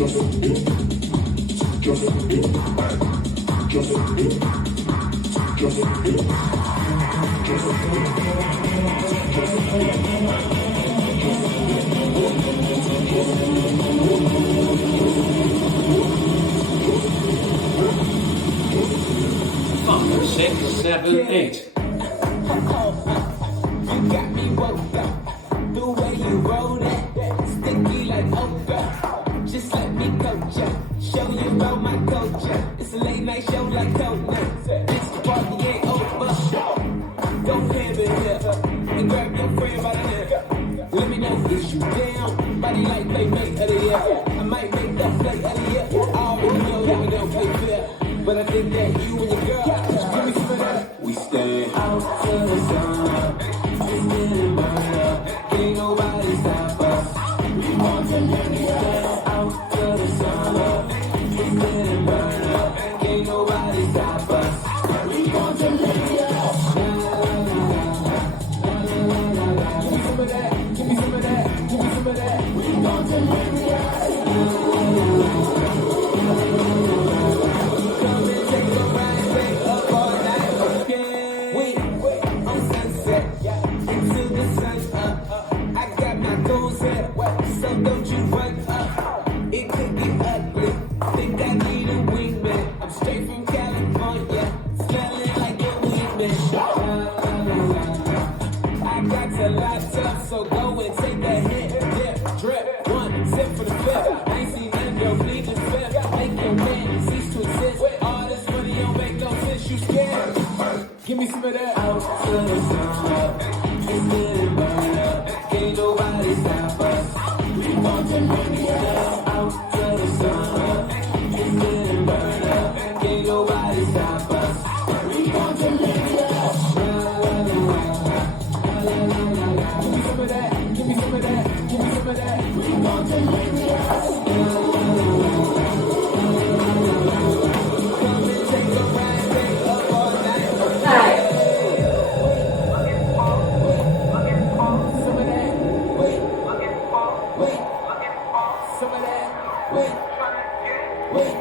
5, 6, 7, 8. You got me woke up. The way you roll that, sticky like okra. Just let me coach ya, show you about my culture. It's a late night show like Conan. It's the party ain't over. Go hammer here and grab your friend by the neck. Let me know if you down. Body like playmate of the year. I might make the play of the year. I already know that we don't play fair, but I think that you and your girl, give me some of that. We stand out to the sun. It's getting burned up. Ain't nobody stop us. We want to live it out to the sun. It's getting burned up. Ain't nobody stop us. We want to live it up. Give me some of that. Give me some of that. Give me some of that. We want to live it up. So don't you run up, it could get ugly. Think I need a wingman. I'm straight from California, smelling like a wingman. I got to locked up, so go and take a hit. Dip, drip, one sip for the fifth. I ain't seen none, girl, bleed the fifth. Make your man cease to exist. All this money don't make no sense, you scared. Give me some of that. Out to the sun, it's getting burned up. Ain't nobody stop us. We want to live it up, out to the sun. It's getting burned up. Ain't nobody stop us. We want to live it up. Give me some of that. Give me some of that. Give me some of that. We want to live it up. Come and take a ride, stay up all night. Some of that. Wait. Some of that, wait,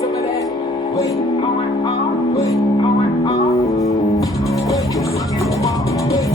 some of that, wait, going on, wait, going on, wait, some of that, wait,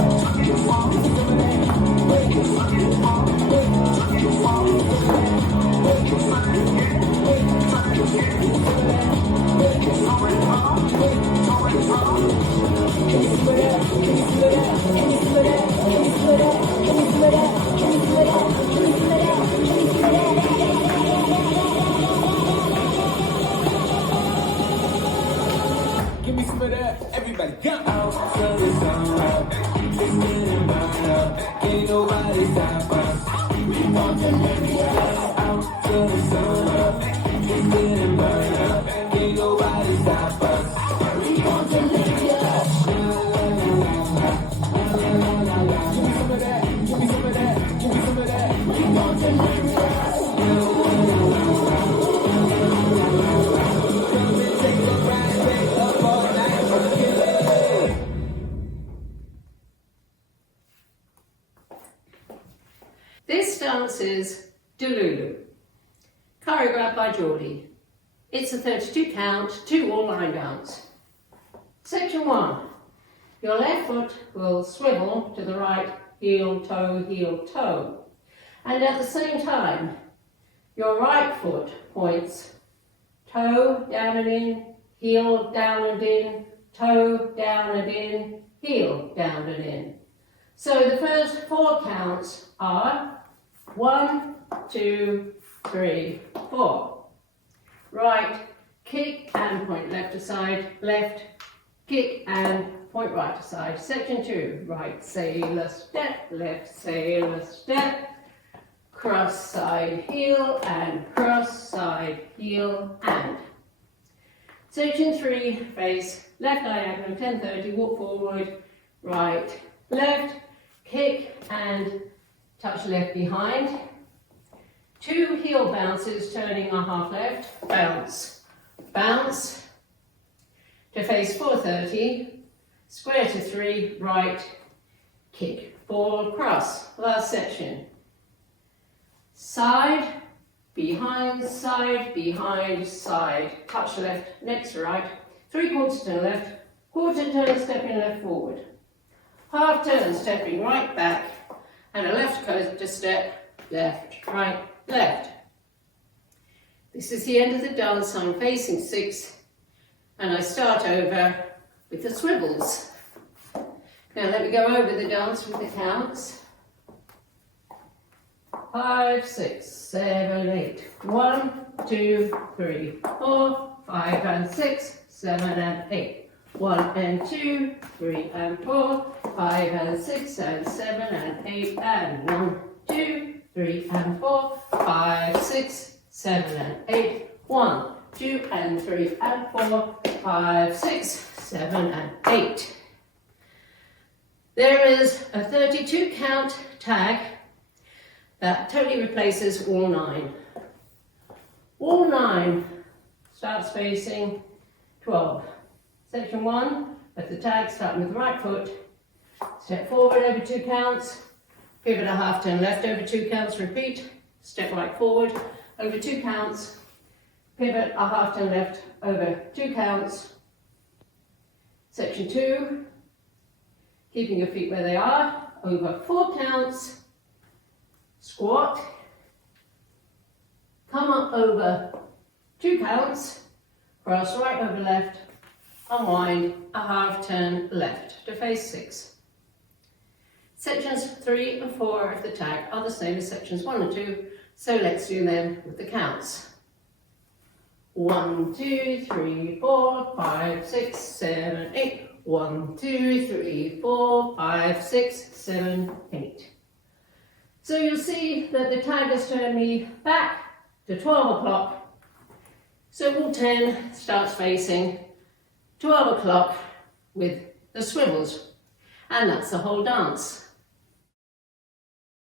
give me some of that. Everybody go out to the sun. It's getting burned up. Ain't nobody stop us. We want to live it up. Out to the sun. It's getting burned up. Ain't nobody stop us. We want to live it up. Give me some of that. Give me some of that. Give me some of that. We want to live it up. This dance is Delulu, choreographed by Geordie. It's a 32 count, 2-wall line dance. Section 1. Your left foot will swivel to the right, heel, toe. And at the same time, your right foot points toe down and in, heel down and in, toe down and in, heel down and in. So the first 4 counts are 1, 2, 3, 4. Right, kick and point left to side, left, kick and point right to side. Section 2, right sailor step, left sailor step, cross side heel and cross side heel and. Section 3, face left diagonal 10-30, walk forward, right, left, kick and touch left behind. 2 heel bounces turning a half left, bounce, bounce to face 430, square to 3, right, kick, ball, cross. Last section. Side, behind, side, touch left, next right, 3/4 turn left, quarter turn stepping left forward, half turn stepping right back, and a left coaster step, left, right, left. This is the end of the dance. I'm facing 6, and I start over with the swivels. Now let me go over the dance with the counts. 5, 6, 7, 8. 1, 2, 3, 4, 5 and 6, 7 and 8. 1 and 2, 3 and 4, 5 and 6 and 7 and 8 and 1, 2, 3 and 4, 5, 6, 7 and 8. 1, 2 and 3 and 4, 5, 6, 7 and 8. There is a 32 count tag that totally replaces all 9. All 9 starts facing 12. Section 1, at the tag, starting with the right foot, step forward over 2 counts, pivot a half turn left over 2 counts, repeat, step right forward over 2 counts, pivot a half turn left over 2 counts. Section 2, keeping your feet where they are, over 4 counts, squat, come up over 2 counts, cross right over left, unwind, a half turn left to face 6. Sections 3 and 4 of the tag are the same as sections 1 and 2, so let's do them with the counts. 1, 2, 3, 4, 5, 6, 7, 8. 1, 2, 3, 4, 5, 6, 7, 8. So you'll see that the tag has turned me back to 12 o'clock. So wall 10 starts facing 12 o'clock with the swivels. And that's the whole dance.